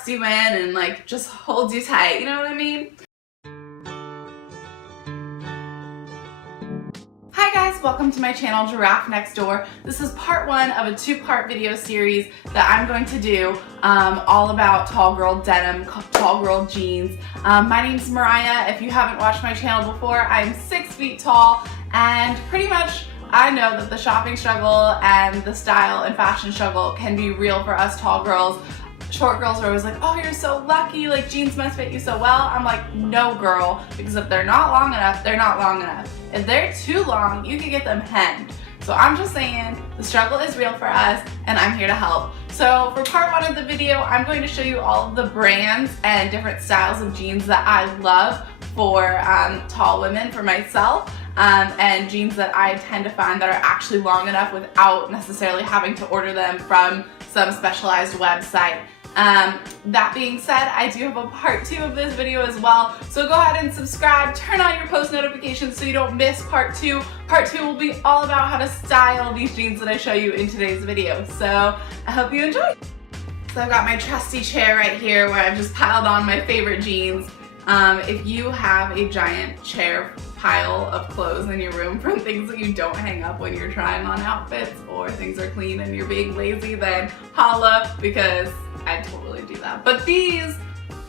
tucks you in and like just holds you tight, you know what I mean? Hi guys, welcome to my channel Giraffe Next Door. This is part one of a two-part video series that I'm going to do all about tall girl denim, tall girl jeans. My name's Mariah. If you haven't watched my channel before, I'm 6 feet tall, and pretty much I know that the shopping struggle and the style and fashion struggle can be real for us tall girls. Short girls are always like, oh, you're so lucky, like jeans must fit you so well. I'm like, no girl, because if they're not long enough, they're not long enough. If they're too long, you can get them hemmed. So I'm just saying, the struggle is real for us, and I'm here to help. So for part one of the video, I'm going to show you all of the brands and different styles of jeans that I love for tall women, for myself. And jeans that I tend to find that are actually long enough without necessarily having to order them from some specialized website. That being said, I do have a part two of this video as well, so go ahead and subscribe, turn on your post notifications so you don't miss part two. Part two will be all about how to style these jeans that I show you in today's video, so I hope you enjoy. So I've got my trusty chair right here where I've just piled on my favorite jeans. If you have a giant chair pile of clothes in your room from things that you don't hang up when you're trying on outfits, or things are clean and you're being lazy, then holla, because I totally do that. But these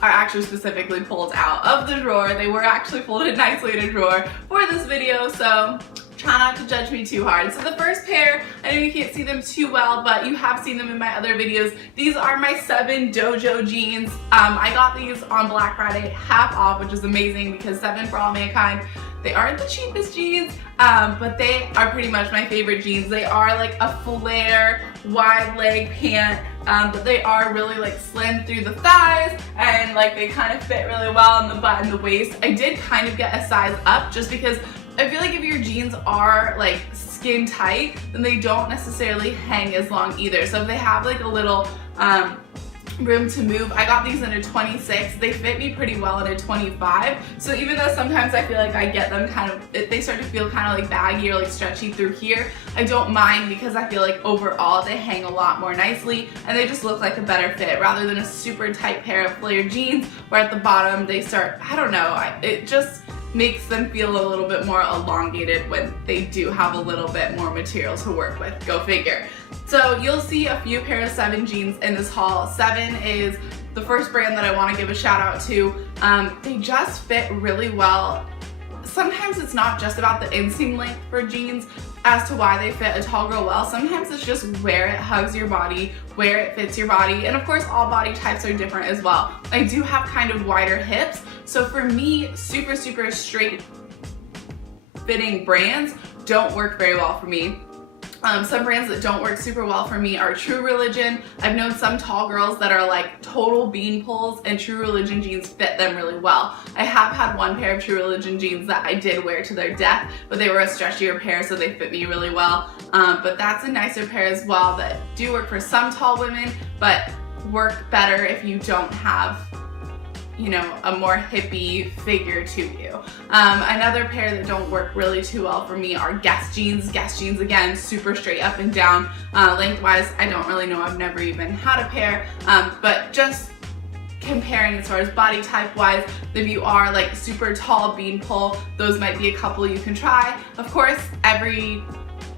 are actually specifically pulled out of the drawer. They were actually folded nicely in a drawer for this video, so try not to judge me too hard. So the first pair, I know you can't see them too well, but you have seen them in my other videos. These are my 7 Dojo jeans. I got these on Black Friday half off, which is amazing because 7 for all mankind. They aren't the cheapest jeans, but they are pretty much my favorite jeans. They are like a flare, wide leg pant, but they are really like slim through the thighs, and like they kind of fit really well in the butt and the waist. I did kind of get a size up just because I feel like if your jeans are like skin tight, then they don't necessarily hang as long either. So if they have like a little room to move, I got these in a 26. They fit me pretty well in a 25. So even though sometimes I feel like I get them kind of, they start to feel kind of like baggy or like stretchy through here, I don't mind because I feel like overall they hang a lot more nicely and they just look like a better fit rather than a super tight pair of flared jeans where at the bottom they start, I don't know, it just makes them feel a little bit more elongated when they do have a little bit more material to work with. Go figure. So you'll see a few pair of 7 jeans in this haul. 7 is the first brand that I want to give a shout out to. They just fit really well. Sometimes it's not just about the inseam length for jeans as to why they fit a tall girl well. Sometimes it's just where it hugs your body, where it fits your body, and of course all body types are different as well. I do have kind of wider hips, so for me, super straight fitting brands don't work very well for me. Some brands that don't work super well for me are True Religion. I've known some tall girls that are like total bean poles, and True Religion jeans fit them really well. I have had one pair of True Religion jeans that I did wear to their death, but they were a stretchier pair, so they fit me really well. But that's a nicer pair as well that do work for some tall women, but work better if you don't have, you know, a more hippie figure to you. Another pair that don't work really too well for me are Guess jeans. Guess jeans, again, super straight up and down. Lengthwise, I don't really know, I've never even had a pair, but just comparing as far as body type wise, if you are like super tall bean pole, those might be a couple you can try. Of course, every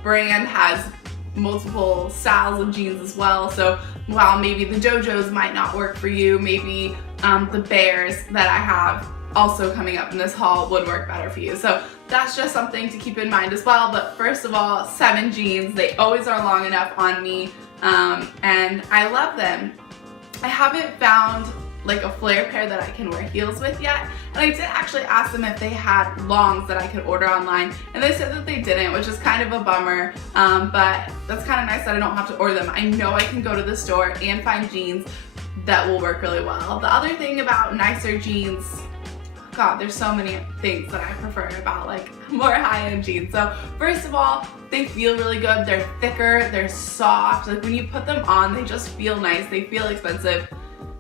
brand has multiple styles of jeans as well, so while maybe the Dojos might not work for you, maybe the Bears that I have also coming up in this haul would work better for you. So that's just something to keep in mind as well. But first of all, 7 jeans, they always are long enough on me, and I love them. I haven't found like a flare pair that I can wear heels with yet, and I did actually ask them if they had longs that I could order online, and they said that they didn't, which is kind of a bummer, but that's kind of nice that I don't have to order them. I know I can go to the store and find jeans that will work really well. The other thing about nicer jeans, God, there's so many things that I prefer about like more high-end jeans. So first of all, they feel really good. They're thicker, they're soft. Like when you put them on, they just feel nice. They feel expensive.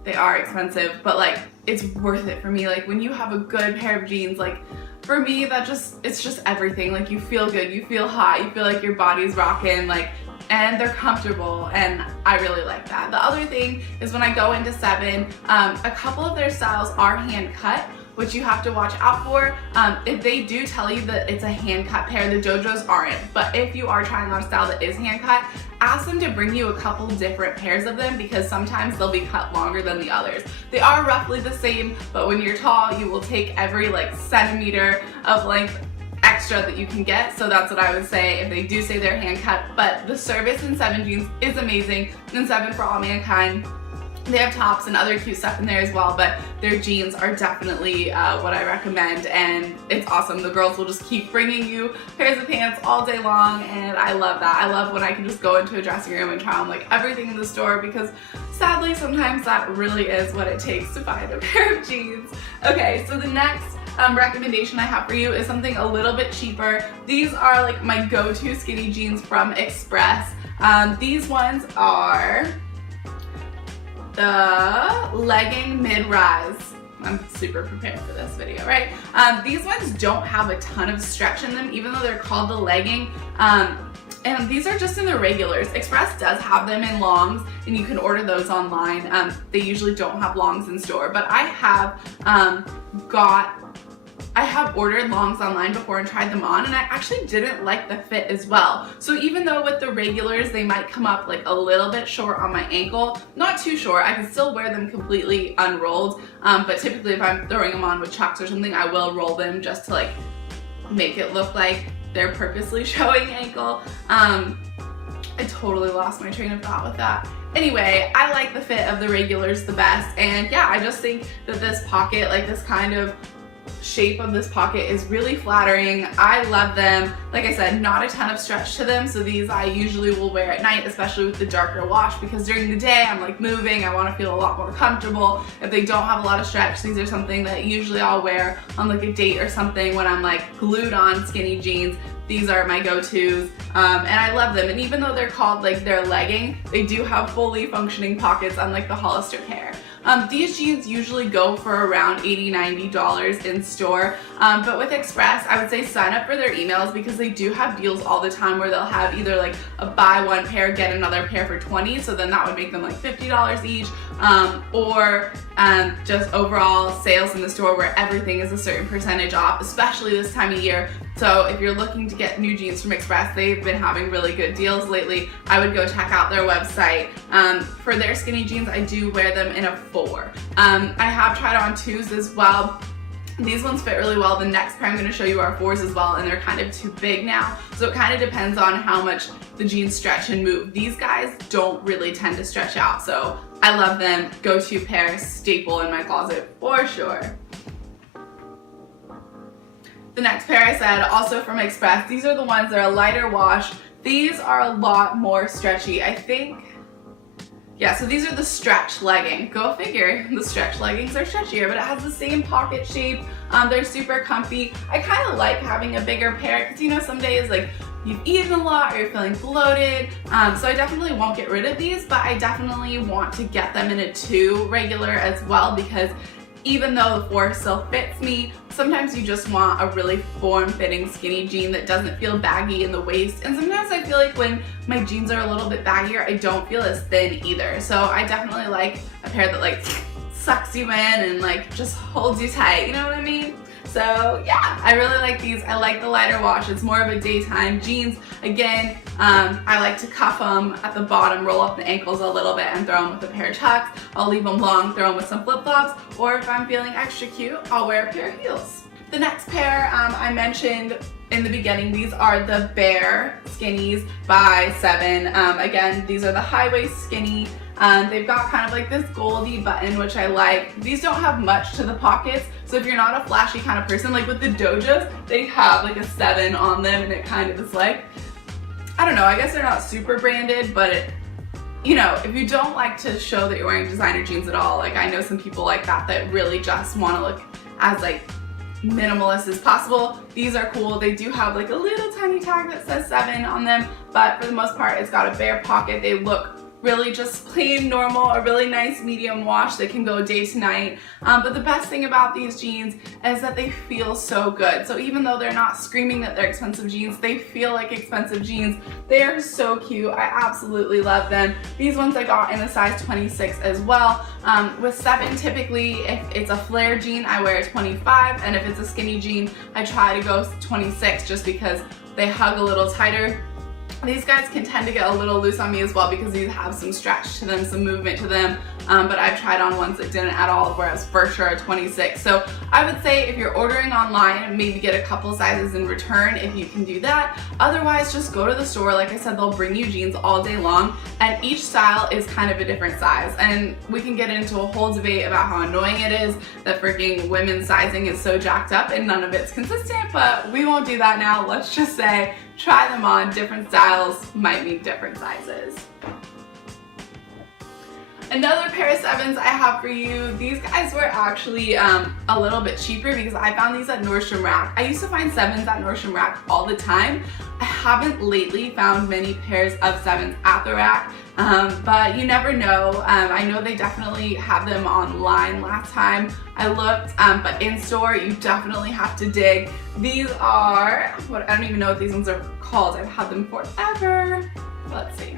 They are expensive, but like it's worth it for me. Like when you have a good pair of jeans, like for me, it's just everything. Like you feel good, you feel hot, you feel like your body's rocking, like, and they're comfortable, and I really like that. The other thing is when I go into 7, a couple of their styles are hand cut, which you have to watch out for. If they do tell you that it's a hand cut pair, the dojos aren't, but if you are trying on a style that is hand cut, ask them to bring you a couple different pairs of them, because sometimes they'll be cut longer than the others. They are roughly the same, but when you're tall, you will take every like centimeter of length extra that you can get. So that's what I would say if they do say they're hand cut. But the service in 7 jeans is amazing. In 7 for All Mankind, they have tops and other cute stuff in there as well, but their jeans are definitely what I recommend, and it's awesome. The girls will just keep bringing you pairs of pants all day long, and I love that. I love when I can just go into a dressing room and try on like everything in the store, because sadly sometimes that really is what it takes to find a pair of jeans. Okay, so the next recommendation I have for you is something a little bit cheaper. These are like my go-to skinny jeans from Express. These ones are the legging mid-rise. I'm super prepared for this video, right? These ones don't have a ton of stretch in them, even though they're called the legging. And these are just in the regulars. Express does have them in longs, and you can order those online. They usually don't have longs in store, but I have ordered longs online before and tried them on, and I actually didn't like the fit as well. So even though with the regulars they might come up like a little bit short on my ankle, not too short, I can still wear them completely unrolled, but typically if I'm throwing them on with chucks or something, I will roll them just to like make it look like they're purposely showing ankle. I totally lost my train of thought with that. Anyway, I like the fit of the regulars the best, and yeah, I just think that this pocket, like this kind of shape of this pocket, is really flattering. I love them. Like I said, not a ton of stretch to them, so these I usually will wear at night, especially with the darker wash, because during the day I'm like moving, I want to feel a lot more comfortable. If they don't have a lot of stretch, these are something that usually I'll wear on like a date or something when I'm like glued on skinny jeans. These are my go-tos, and I love them. And even though they're called like their legging, they do have fully functioning pockets, unlike the Hollister pair. These jeans usually go for around $80–90 in store, but with Express, I would say sign up for their emails, because they do have deals all the time where they'll have either like a buy one pair, get another pair for $20, so then that would make them like $50 each, or just overall sales in the store where everything is a certain percentage off, especially this time of year. So if you're looking to get new jeans from Express, they've been having really good deals lately. I would go check out their website. For their skinny jeans, I do wear them in a 4. I have tried on 2s as well. These ones fit really well. The next pair I'm going to show you are 4s as well, and they're kind of too big now. So it kind of depends on how much the jeans stretch and move. These guys don't really tend to stretch out, so I love them. Go-to pair, staple in my closet for sure. The next pair I said, also from Express. These are the ones that are a lighter wash. These are a lot more stretchy. I think, yeah, so these are the stretch legging. Go figure, the stretch leggings are stretchier, but it has the same pocket shape. They're super comfy. I kind of like having a bigger pair, because you know, some days like you've eaten a lot or you're feeling bloated. So I definitely won't get rid of these, but I definitely want to get them in a 2 regular as well, because even though the 4 still fits me, sometimes you just want a really form-fitting skinny jean that doesn't feel baggy in the waist. And sometimes I feel like when my jeans are a little bit baggier, I don't feel as thin either. So I definitely like a pair that like sucks you in and like just holds you tight, you know what I mean? So yeah, I really like these. I like the lighter wash. It's more of a daytime jeans. Again, I like to cuff them at the bottom, roll up the ankles a little bit, and throw them with a pair of chucks. I'll leave them long, throw them with some flip-flops, or if I'm feeling extra cute, I'll wear a pair of heels. The next pair I mentioned in the beginning, these are the Bear Skinnies by 7. Again, these are the high-waist skinny. They've got kind of like this goldy button, which I like. These don't have much to the pockets, so if you're not a flashy kind of person, like with the dojos, they have like a 7 on them, and it kind of is like, I don't know, I guess they're not super branded, but you know, if you don't like to show that you're wearing designer jeans at all, like I know some people like that really just want to look as like minimalist as possible. These are cool. They do have like a little tiny tag that says 7 on them, but for the most part, it's got a bare pocket. They look really just plain normal, a really nice medium wash that can go day to night. But the best thing about these jeans is that they feel so good. So even though they're not screaming that they're expensive jeans, they feel like expensive jeans. They are so cute. I absolutely love them. These ones I got in a size 26 as well. With 7, typically if it's a flare jean, I wear a 25, and if it's a skinny jean, I try to go 26 just because they hug a little tighter. These guys can tend to get a little loose on me as well because these have some stretch to them, some movement to them, but I've tried on ones that didn't at all, whereas for sure a 26. So I would say if you're ordering online, maybe get a couple sizes in return if you can do that. Otherwise, just go to the store. Like I said, they'll bring you jeans all day long, and each style is kind of a different size. And we can get into a whole debate about how annoying it is that freaking women's sizing is so jacked up and none of it's consistent, but we won't do that now. Let's just say try them on. Different styles might mean different sizes. Another pair of 7s I have for you. These guys were actually a little bit cheaper because I found these at Nordstrom Rack. I used to find 7s at Nordstrom Rack all the time. I haven't lately found many pairs of 7s at the Rack, but you never know. I know they definitely have them online last time I looked, but in store you definitely have to dig. These are, I don't even know what these ones are called. I've had them forever. Let's see.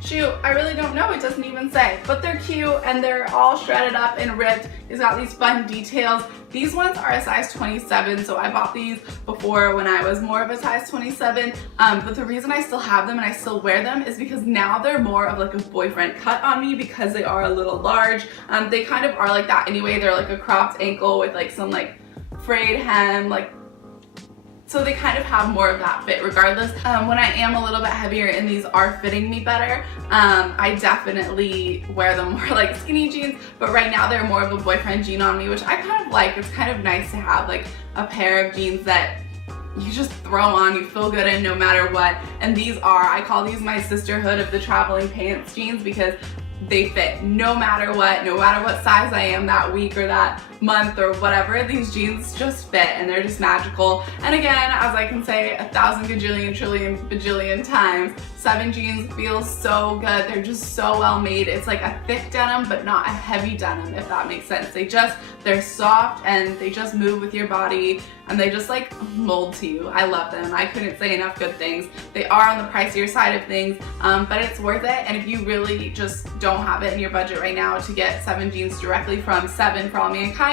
Shoot, I really don't know, it doesn't even say, but they're cute and they're all shredded up and ripped. It's got these fun details. These ones are a size 27, so I bought these before when I was more of a size 27, but the reason I still have them and I still wear them is because now they're more of like a boyfriend cut on me because they are a little large. They kind of are like that anyway. They're like a cropped ankle with like some like frayed hem, like, so they kind of have more of that fit regardless. When I am a little bit heavier and these are fitting me better, I definitely wear them more like skinny jeans, but right now they're more of a boyfriend jean on me, which I kind of like. It's kind of nice to have like a pair of jeans that you just throw on, you feel good in no matter what. And these are, I call these my sisterhood of the traveling pants jeans because they fit no matter what size I am that week or that month or whatever. These jeans just fit and they're just magical. And again, as I can say 1,000 gajillion trillion bajillion times, 7 jeans feel so good. They're just so well made. It's like a thick denim but not a heavy denim, if that makes sense. They're soft and they just move with your body and they just like mold to you. I love them. I couldn't say enough good things. They are on the pricier side of things, but it's worth it. And if you really just don't have it in your budget right now to get 7 jeans directly from 7 for All Mankind,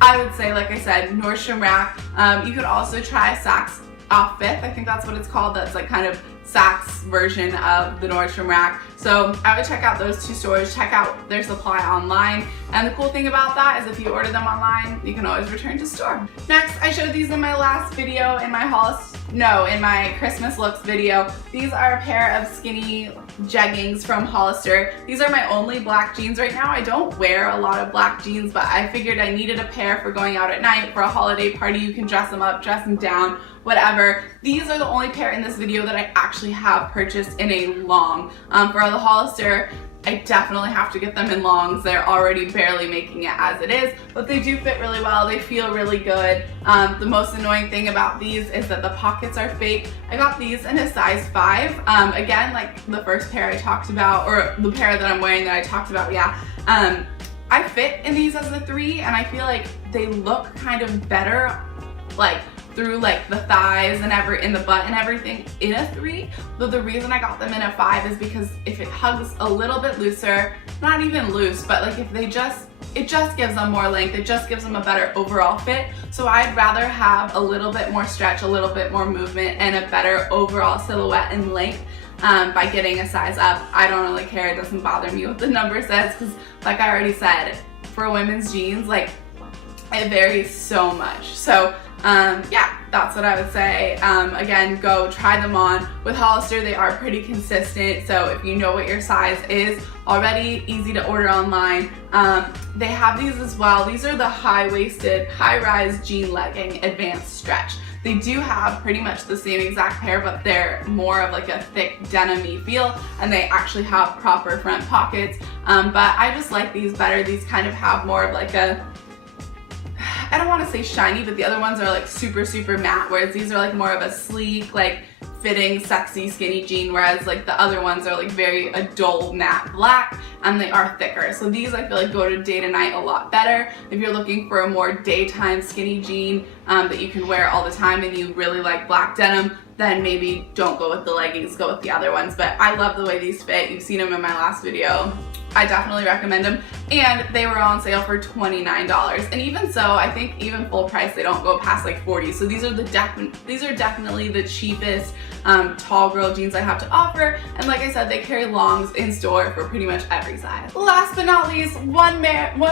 I would say, like I said, Nordstrom Rack. You could also try Saks Off 5th. I think that's what it's called. That's like kind of Saks version of the Nordstrom Rack. So I would check out those 2 stores, check out their supply online. And the cool thing about that is if you order them online, you can always return to store. Next, I showed these in my last video, in my Christmas looks video. These are a pair of skinny jeggings from Hollister. These are my only black jeans right now. I don't wear a lot of black jeans, but I figured I needed a pair for going out at night, for a holiday party. You can dress them up, dress them down, whatever. These are the only pair in this video that I actually have purchased in a long. For the Hollister, I definitely have to get them in longs. They're already barely making it as it is, but they do fit really well. They feel really good. The most annoying thing about these is that the pockets are fake. I got these in a size 5. Again, like the first pair I talked about, or the pair that I'm wearing that I talked about, I fit in these as a 3, and I feel like they look kind of better, like through like the thighs and in the butt and everything in a 3, but the reason I got them in a 5 is because if it hugs a little bit looser, not even loose, but like if it just gives them more length, it just gives them a better overall fit. So I'd rather have a little bit more stretch, a little bit more movement, and a better overall silhouette and length by getting a size up. I don't really care, it doesn't bother me what the number says, because like I already said, for women's jeans, like it varies so much. So yeah, that's what I would say. Again, go try them on. With Hollister, they are pretty consistent, so if you know what your size is already, easy to order online. They have these as well. These are the high-waisted, high-rise jean legging advanced stretch. They do have pretty much the same exact pair, but they're more of like a thick denim-y feel, and they actually have proper front pockets. But I just like these better. These kind of have more of like a, I don't want to say shiny, but the other ones are like super, super matte, whereas these are like more of a sleek, like fitting, sexy, skinny jean, whereas like the other ones are like very a dull matte black and they are thicker. So these I feel like go to day to night a lot better. If you're looking for a more daytime skinny jean that you can wear all the time and you really like black denim, then maybe don't go with the leggings, go with the other ones. But I love the way these fit. You've seen them in my last video. I definitely recommend them, and they were on sale for $29. And even so, I think even full price they don't go past like $40. So these are definitely the cheapest tall girl jeans I have to offer. And like I said, they carry longs in store for pretty much every size. Last but not least, one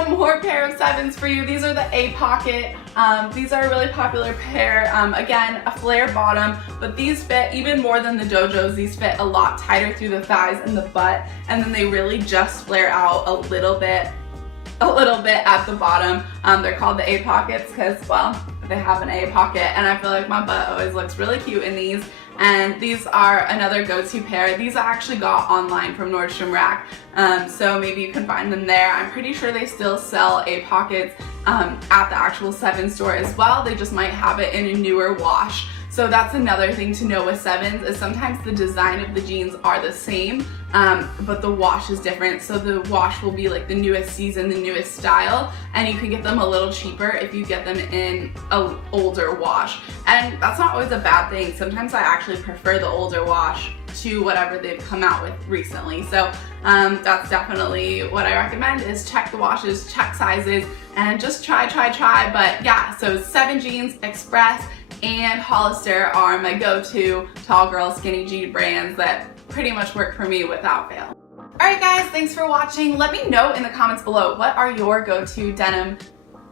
more pair of 7s for you. These are the A pocket. These are a really popular pair. Again, a flare bottom, but these fit even more than the Dojos. These fit a lot tighter through the thighs and the butt, and then they really just flare out a little bit at the bottom. They're called the A pockets because, well, they have an A pocket, and I feel like my butt always looks really cute in these. And these are another go-to pair. These I actually got online from Nordstrom Rack, so maybe you can find them there. I'm pretty sure they still sell A pockets at the actual 7 store as well. They just might have it in a newer wash. So that's another thing to know with 7s is sometimes the design of the jeans are the same, but the wash is different. So the wash will be like the newest season, the newest style, and you can get them a little cheaper if you get them in an older wash. And that's not always a bad thing. Sometimes I actually prefer the older wash to whatever they've come out with recently. So that's definitely what I recommend, is check the washes, check sizes, and just try. But yeah, so 7 Jeans, Express, and Hollister are my go-to tall girl skinny jean brands that pretty much work for me without fail. Alright guys, thanks for watching. Let me know in the comments below, what are your go-to denim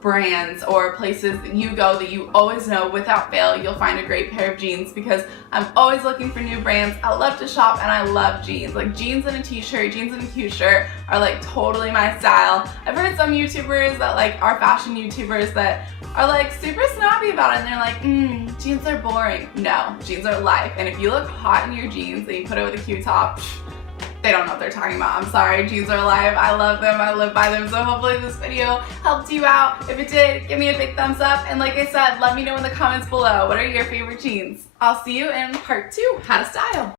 brands or places that you go that you always know without fail you'll find a great pair of jeans, because I'm always looking for new brands. I love to shop and I love jeans. Like jeans and a t-shirt, jeans and a cute shirt are like totally my style. I've heard some YouTubers that like are fashion YouTubers that are like super snobby about it and they're like, jeans are boring. No, jeans are life, and if you look hot in your jeans and you put it with a cute top, they don't know what they're talking about. I'm sorry, jeans are life. I love them, I live by them. So hopefully this video helped you out. If it did, give me a big thumbs up. And like I said, let me know in the comments below, what are your favorite jeans? I'll see you in part 2, how to style.